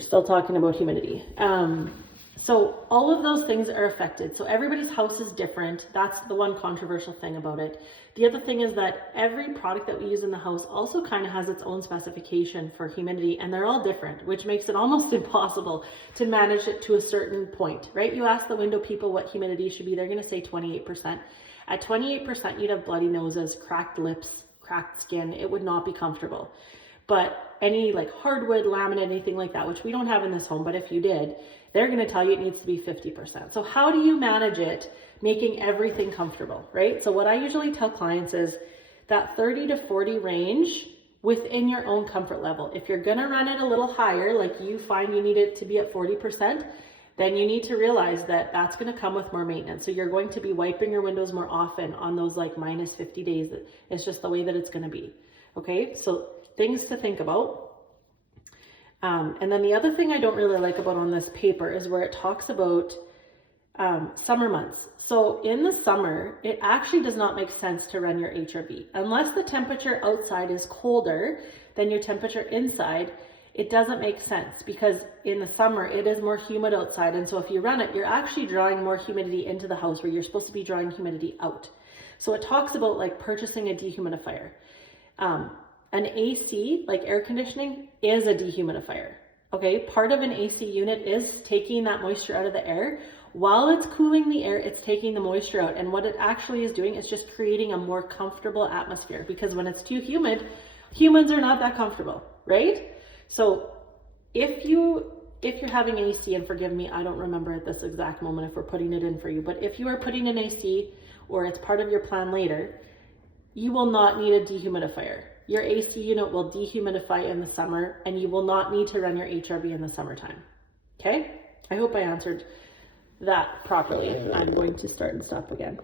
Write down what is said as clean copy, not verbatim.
we're still talking about humidity. So all of those things are affected. So everybody's house is different. That's the one controversial thing about it. The other thing is that every product that we use in the house also kind of has its own specification for humidity, and they're all different, which makes it almost impossible to manage it to a certain point, right? You ask the window people what humidity should be, they're going to say 28%. At 28%, you'd have bloody noses, cracked lips, cracked skin. It would not be comfortable. But any like hardwood, laminate, anything like that, which we don't have in this home, but if you did, they're going to tell you it needs to be 50%. So how do you manage it, making everything comfortable, right? So what I usually tell clients is that 30 to 40 range within your own comfort level. If you're going to run it a little higher, like you find you need it to be at 40%, then you need to realize that that's going to come with more maintenance. So you're going to be wiping your windows more often on those like minus 50 days. It's just the way that it's going to be. Okay, so things to think about. And then the other thing I don't really like about on this paper is where it talks about summer months. So in the summer, it actually does not make sense to run your HRV. Unless the temperature outside is colder than your temperature inside, it doesn't make sense, because in the summer, it is more humid outside. And so if you run it, you're actually drawing more humidity into the house where you're supposed to be drawing humidity out. So it talks about like purchasing a dehumidifier. An AC, like air conditioning, is a dehumidifier. Okay, part of an AC unit is taking that moisture out of the air. While it's cooling the air, it's taking the moisture out. And what it actually is doing is just creating a more comfortable atmosphere, because when it's too humid, humans are not that comfortable, right? So if you're having AC, and forgive me, I don't remember at this exact moment if we're putting it in for you, but if you are putting an AC or it's part of your plan later, you will not need a dehumidifier. Your AC unit will dehumidify in the summer, and you will not need to run your HRV in the summertime. Okay? I hope I answered that properly. I'm going to start and stop again.